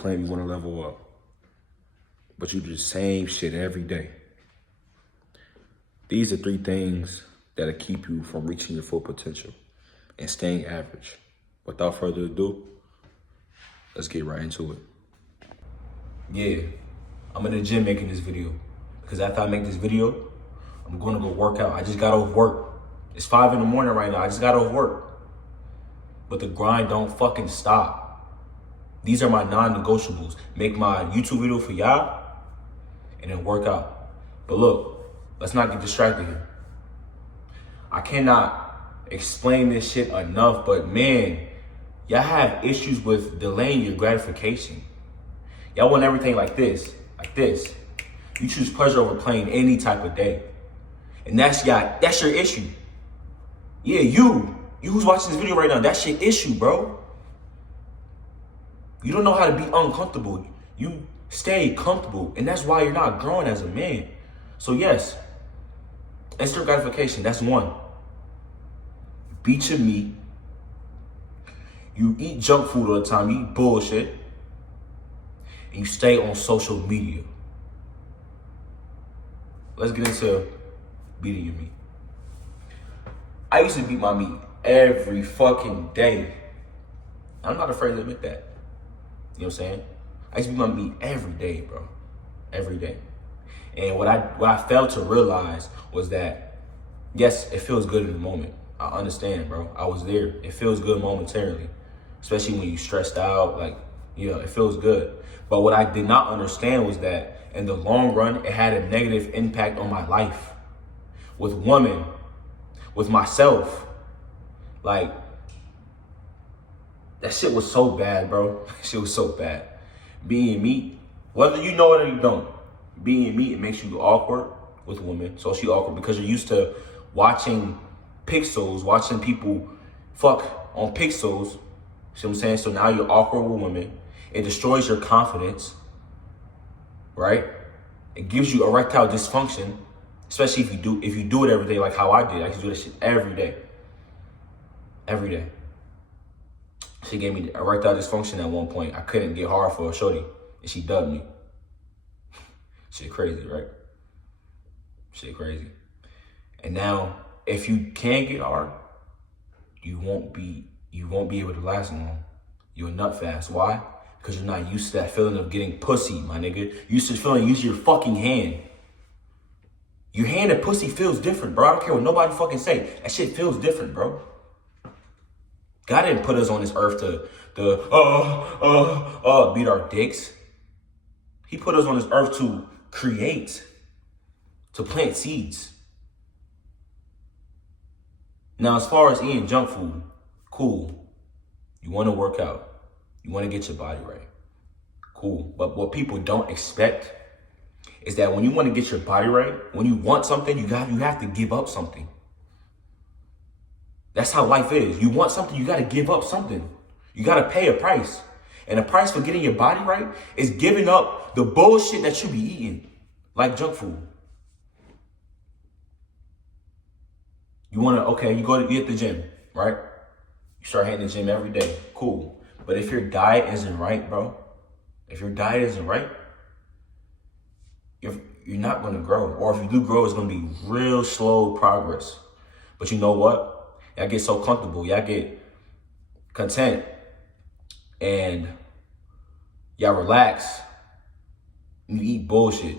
claim you want to level up, but you do the same shit every day. These are 3 things that'll keep you from reaching your full potential and staying average. Without further ado, let's get right into it. Yeah, I'm in the gym making this video because after I make this video, I'm going to go work out. I just got off work. It's 5 in the morning right now. I just got off work. But the grind don't fucking stop. These are my non-negotiables. Make my YouTube video for y'all and then work out. But look, let's not get distracted here. I cannot explain this shit enough, but man, y'all have issues with delaying your gratification. Y'all want everything like this, like this. You choose pleasure over playing any type of day. And that's your issue. Yeah, you who's watching this video right now, that's your issue, bro. You don't know how to be uncomfortable. You stay comfortable, and that's why you're not growing as a man. So yes, instant gratification, that's one. Beat your meat. You eat junk food all the time, you eat bullshit. And you stay on social media. Let's get into beating your meat. I used to beat my meat every fucking day. I'm not afraid to admit that. You know what I'm saying? I used to beat my meat every day, bro. Every day. And what I failed to realize was that, yes, it feels good in the moment. I understand, bro. I was there. It feels good momentarily. Especially when you stressed out, like, yeah, it feels good. But what I did not understand was that in the long run, it had a negative impact on my life. With women, with myself. Like, that shit was so bad, bro. That shit was so bad. Being meat, whether you know it or you don't, being meat, it makes you awkward with women. So she awkward because you're used to watching pixels, watching people fuck on pixels. See what I'm saying? So now you're awkward with women. It destroys your confidence, right? It gives you erectile dysfunction, especially if you do it every day like how I did. I used to do this shit every day. Every day. She gave me erectile dysfunction at one point. I couldn't get hard for a shorty, and she dubbed me. Shit crazy, right? Shit crazy. And now, if you can get hard, you won't be able to last long. You'll nut fast. Why? Because you're not used to that feeling of getting pussy, my nigga. You used to feeling use your fucking hand. Your hand and pussy feels different, bro. I don't care what nobody fucking say. That shit feels different, bro. God didn't put us on this earth to beat our dicks. He put us on this earth to create, to plant seeds. Now, as far as eating junk food, cool. You want to work out. You want to get your body right. Cool. But what people don't expect is that when you want to get your body right, when you want something, you have to give up something. That's how life is. You want something, you got to give up something. You got to pay a price. And the price for getting your body right is giving up the bullshit that you be eating, like junk food. You hit the gym, right? You start hitting the gym every day. Cool. But if your diet isn't right, bro, you're not going to grow. Or if you do grow, it's going to be real slow progress. But you know what? Y'all get so comfortable. Y'all get content. And y'all relax. You eat bullshit.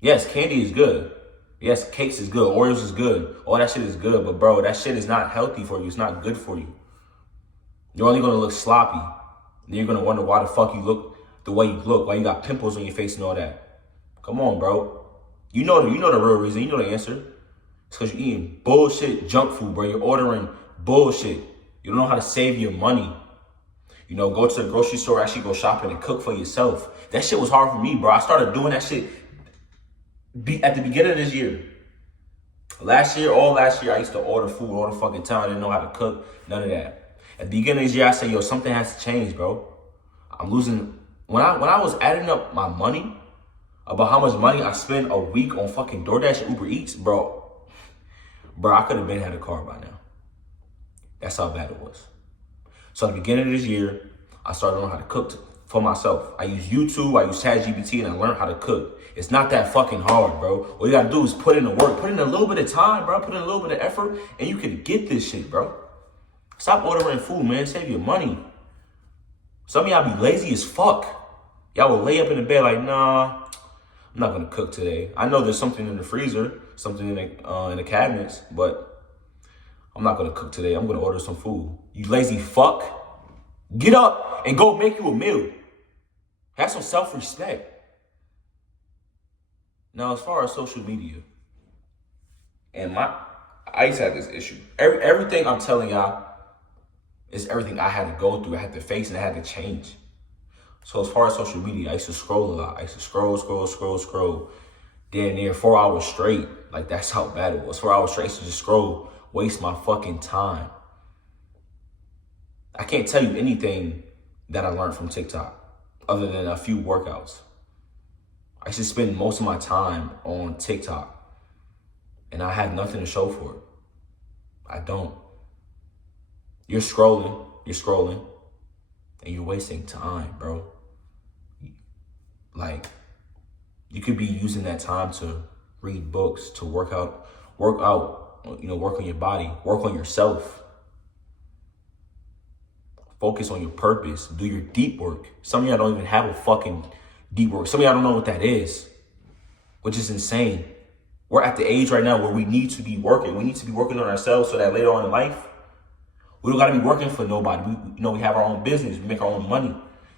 Yes, candy is good. Yes, cakes is good. Oreos is good. All that shit is good. But bro, that shit is not healthy for you. It's not good for you. You're only going to look sloppy. Then you're going to wonder why the fuck you look the way you look. Why you got pimples on your face and all that. Come on, bro. You know the real reason. You know the answer. It's because you're eating bullshit junk food, bro. You're ordering bullshit. You don't know how to save your money. You know, go to the grocery store, actually go shopping and cook for yourself. That shit was hard for me, bro. I started doing that shit at the beginning of this year. All last year, I used to order food all the fucking time. I didn't know how to cook, none of that. At the beginning of this year, I said, yo, something has to change, bro. I'm losing. When I was adding up my money, about how much money I spend a week on fucking DoorDash and Uber Eats, bro, I could have been had a car by now. That's how bad it was. So at the beginning of this year, I started learning how to cook for myself. I use YouTube, I use ChatGPT, and I learned how to cook. It's not that fucking hard, bro. All you gotta do is put in the work, put in a little bit of time, bro, put in a little bit of effort, and you can get this shit, bro. Stop ordering food, man. Save your money. Some of y'all be lazy as fuck. Y'all will lay up in the bed like, nah, I'm not gonna cook today. I know there's something in the freezer, something in the cabinets, but I'm not gonna cook today. I'm gonna order some food. You lazy fuck. Get up and go make you a meal. Have some self-respect. Now, as far as social media, and I used to have this issue. Everything I'm telling y'all is everything I had to go through, I had to face, and I had to change. So as far as social media, I used to scroll a lot. I used to scroll, damn near 4 hours straight. Like, that's how bad it was. 4 hours straight, I used to just scroll, waste my fucking time. I can't tell you anything that I learned from TikTok other than a few workouts. I used to spend most of my time on TikTok, and I have nothing to show for it. I don't. You're scrolling, and you're wasting time, bro. Like, you could be using that time to read books, to work out, work on your body, work on yourself. Focus on your purpose. Do your deep work. Some of y'all don't even have a fucking deep work. Some of y'all don't know what that is, which is insane. We're at the age right now where we need to be working. We need to be working on ourselves so that later on in life, we don't got to be working for nobody. We have our own business. We make our own money.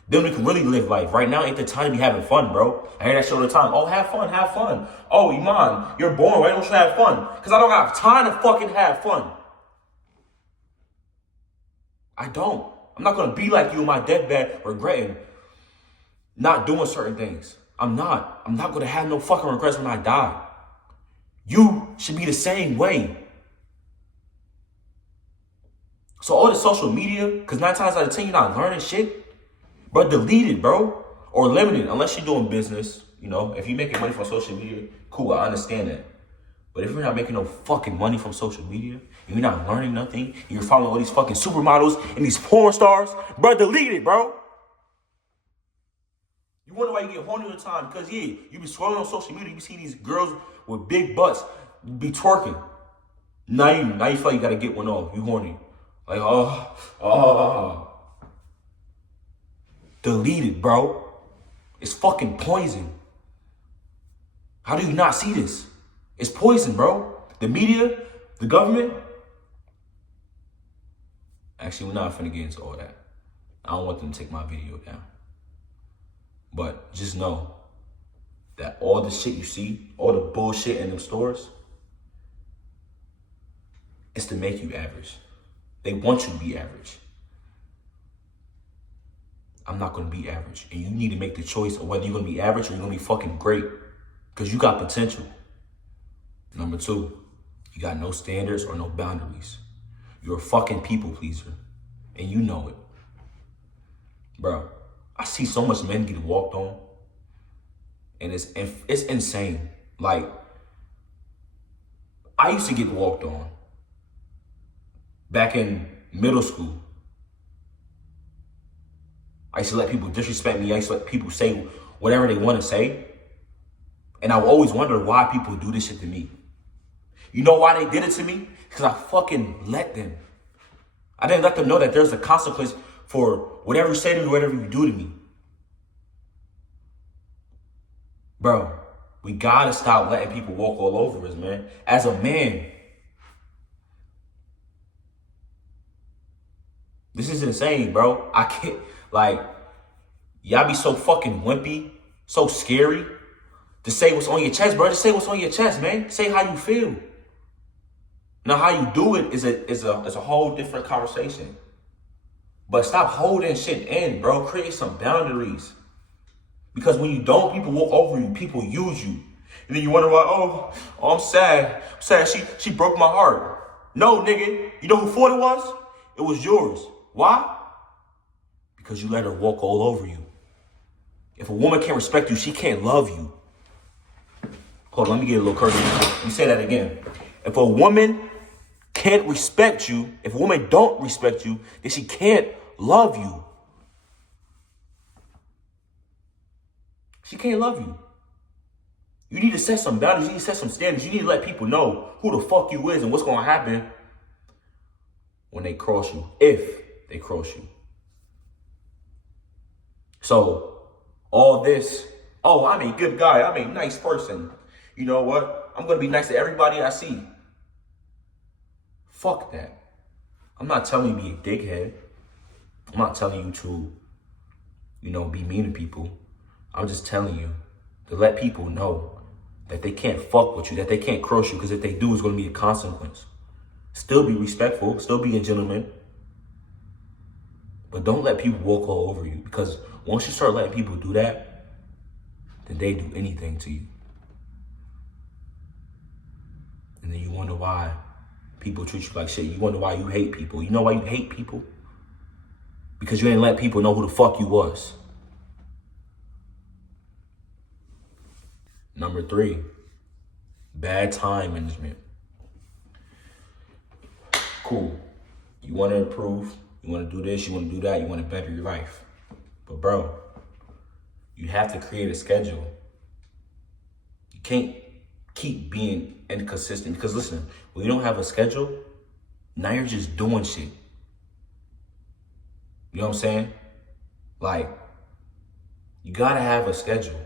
Then we can really live life. Right now ain't the time to be having fun, bro. I hear that shit all the time. Oh, have fun, have fun. Oh, Iman, you're boring. Why don't you have fun? Because I don't have time to fucking have fun. I don't. I'm not going to be like you in my deathbed regretting not doing certain things. I'm not going to have no fucking regrets when I die. You should be the same way. So all the social media, because 9 times out of 10, you're not learning shit, bro, delete it, bro. Or limit it, unless you're doing business. You know, if you're making money from social media, cool, I understand that. But if you're not making no fucking money from social media, and you're not learning nothing, and you're following all these fucking supermodels and these porn stars, bro, delete it, bro. You wonder why you get horny all the time? Because, yeah, you be scrolling on social media, you see these girls with big butts be twerking. Now you feel like you gotta get one off. You horny. Like, oh. Delete it, bro. It's fucking poison. How do you not see this? It's poison, bro. The media, the government. Actually, we're not finna get into all that. I don't want them to take my video down. But just know that all the shit you see, all the bullshit in them stores, it's to make you average. They want you to be average. I'm not gonna be average. And you need to make the choice of whether you're gonna be average or you're gonna be fucking great. Because you got potential. Number 2, you got no standards or no boundaries. You're a fucking people pleaser. And you know it. Bro, I see so much men get walked on. And it's insane. Like, I used to get walked on back in middle school. I used to let people disrespect me. I used to let people say whatever they want to say. And I would always wonder why people do this shit to me. You know why they did it to me? Because I fucking let them. I didn't let them know that there's a consequence for whatever you say to me, whatever you do to me. Bro, we gotta stop letting people walk all over us, man. As a man, this is insane, bro. I can't, like, y'all be so fucking wimpy, so scary to say what's on your chest, bro. Just say what's on your chest, man. Say how you feel. Now, how you do it is a whole different conversation. But stop holding shit in, bro. Create some boundaries. Because when you don't, people walk over you. People use you. And then you wonder why, oh, I'm sad. I'm sad. She broke my heart. No, nigga. You know who fault it was? It was yours. Why? Because you let her walk all over you. If a woman can't respect you, she can't love you. Hold on, let me get a little curse. Let me say that again. If a woman can't respect you, if a woman don't respect you, then she can't love you. She can't love you. You need to set some boundaries. You need to set some standards. You need to let people know who the fuck you is and what's going to happen when they cross you, if they cross you. So all this, oh, I'm a good guy. I'm a nice person. You know what? I'm going to be nice to everybody I see. Fuck that. I'm not telling you to be a dickhead. I'm not telling you to, be mean to people. I'm just telling you to let people know that they can't fuck with you, that they can't cross you, because if they do, it's going to be a consequence. Still be respectful, still be a gentleman, but don't let people walk all over you, because once you start letting people do that, then they do anything to you. And then you wonder why people treat you like shit. You wonder why you hate people. You know why you hate people? Because you didn't let people know who the fuck you was. Number 3, bad time management. Cool. You want to improve. You want to do this. You want to do that. You want to better your life. But bro, you have to create a schedule. You can't keep being inconsistent. Because listen, when you don't have a schedule, now you're just doing shit. You know what I'm saying? Like, you got to have a schedule.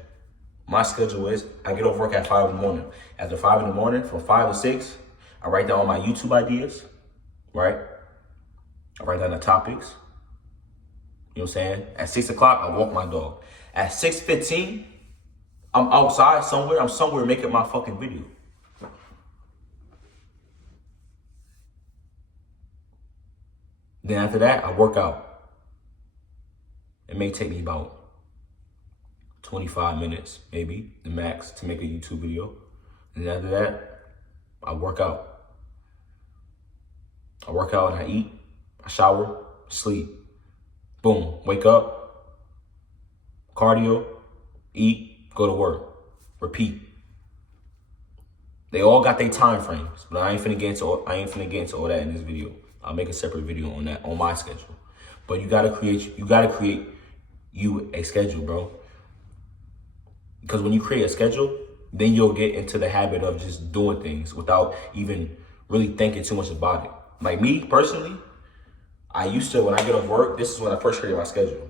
My schedule is, I get off work at 5 in the morning. After 5 in the morning, from 5 to 6, I write down all my YouTube ideas, right? I write down the topics. You know what I'm saying? At 6 o'clock, I walk my dog. At 6:15, I'm outside somewhere. I'm somewhere making my fucking video. Then after that, I work out. It may take me about 25 minutes, maybe, the max, to make a YouTube video. And then after that, I work out. I work out and I eat, I shower, sleep. Boom, wake up, cardio, eat, go to work, repeat. They all got their time frames, but I ain't finna get into all that in this video. I'll make a separate video on that, on my schedule. But you gotta create you a schedule, bro. Because when you create a schedule, then you'll get into the habit of just doing things without even really thinking too much about it. Like me, personally, I used to, when I get off work, this is when I first created my schedule.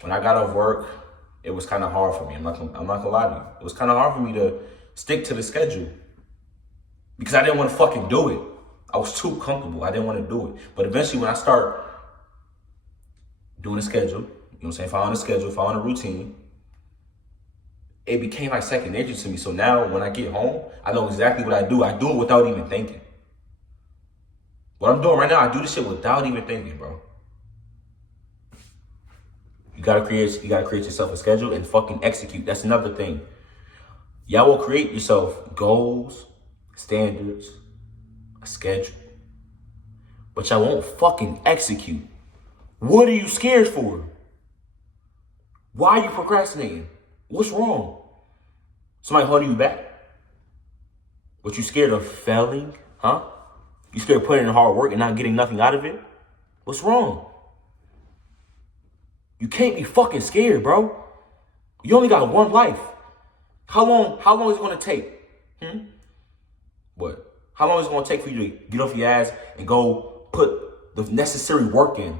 When I got off work, it was kind of hard for me. I'm not gonna lie to you. It was kind of hard for me to stick to the schedule because I didn't want to fucking do it. I was too comfortable. I didn't want to do it. But eventually when I start doing a schedule, you know what I'm saying, following a schedule, following a routine, it became like second nature to me. So now when I get home, I know exactly what I do. I do it without even thinking. What I'm doing right now, I do this shit without even thinking, bro. You gotta create yourself a schedule and fucking execute. That's another thing. Y'all will create yourself goals, standards, a schedule, but y'all won't fucking execute. What are you scared for? Why are you procrastinating? What's wrong? Somebody holding you back? What, you scared of failing? Huh? You scared of putting in hard work and not getting nothing out of it? What's wrong? You can't be fucking scared, bro. You only got one life. How long is it gonna take? What? How long is it gonna take for you to get off your ass and go put the necessary work in?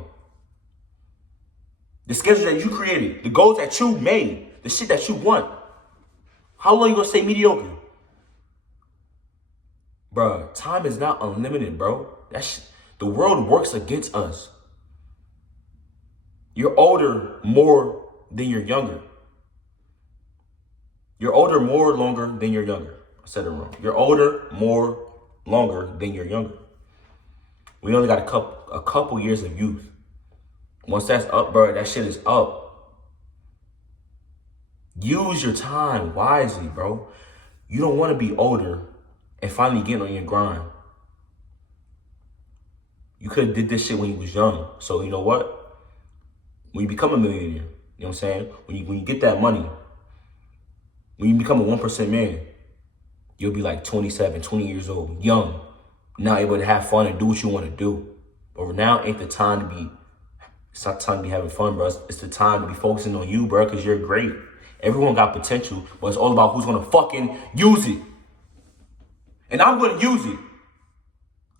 The schedule that you created, the goals that you made, the shit that you want. How long you gonna stay mediocre? Bruh, time is not unlimited, bro. The world works against us. You're older more than you're younger. You're older more longer than you're younger. I said it wrong. You're older more longer than you're younger. We only got a couple years of youth. Once that's up, bro, that shit is up. Use your time wisely, bro. You don't want to be older and finally getting on your grind. You could have did this shit when you was young. So you know what? When you become a millionaire, you know what I'm saying? When you get that money, when you become a 1% man, you'll be like 27, 20 years old, young, not able to have fun and do what you want to do. But now ain't the time to be, it's not time to be having fun, bro. It's the time to be focusing on you, bro, because you're great. Everyone got potential, but it's all about who's gonna fucking use it. And I'm gonna use it.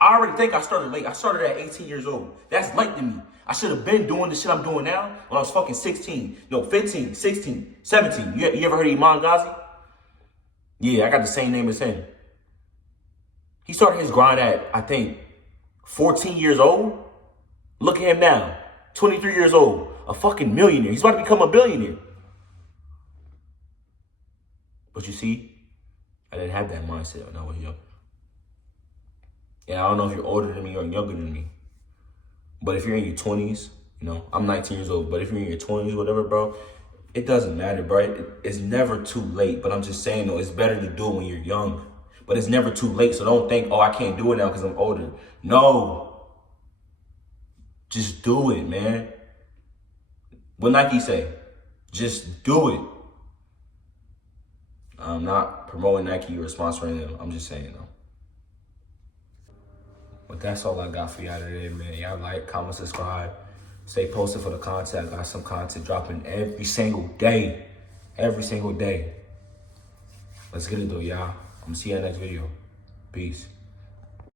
I already think I started late. I started at 18 years old. That's late to me. I should have been doing the shit I'm doing now when I was fucking 16. No, 15, 16, 17. You ever heard of Iman Ghazi? Yeah, I got the same name as him. He started his grind at, I think, 14 years old. Look at him now, 23 years old, a fucking millionaire. He's about to become a billionaire. But you see, I didn't have that mindset when I was young. And I don't know if you're older than me or younger than me. But if you're in your 20s, you know, I'm 19 years old, but if you're in your 20s, whatever, bro, it doesn't matter, bro. It's never too late. But I'm just saying, though, it's better to do it when you're young. But it's never too late. So don't think, oh, I can't do it now because I'm older. No. Just do it, man. What Nike say? Just do it. I'm not promoting Nike or sponsoring them. I'm just saying, though. But that's all I got for y'all today, man. Y'all like, comment, subscribe. Stay posted for the content. I got some content dropping every single day. Every single day. Let's get it, though, y'all. I'm going to see you in the next video. Peace.